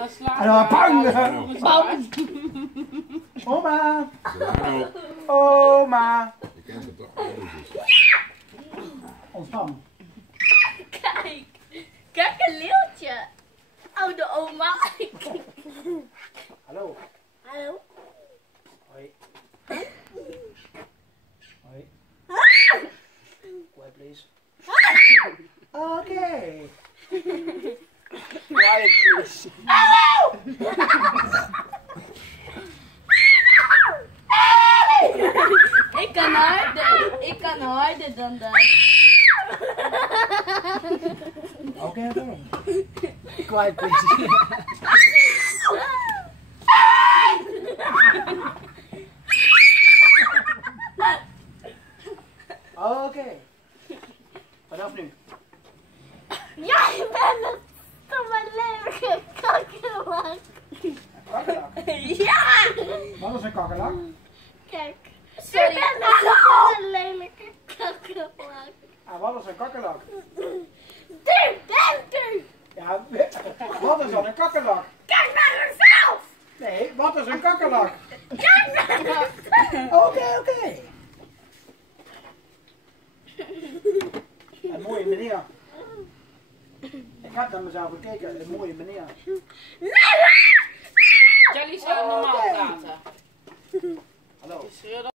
En dan bang! Bam! Oma! Oma! Je kent het toch anders. Ontspan. Kijk! Kijk een leeuwtje! Oude oma! Hallo. Hallo? Hoi. Hoi. Quiet please. Oké. Quiet please. Ik kan harder dan dat. Oké. Quiet please. Oké. Vanaf nu. Jij bent een stomme lelijke kakkelak. Kakkelak. Ja! Wat is een kakkelak? Kijk. Sorry. Je bent een lelijke kakkelak. Ah, wat is een kakkelak? Denk u! Ja, wat is dan een kakkelak? Kijk naar jezelf! Nee, wat is een kakkelak? Kijk naar jezelf! Oké. Een mooie meneer. Ik heb naar mezelf gekeken, een mooie meneer. Jullie zouden normaal praten. Hallo.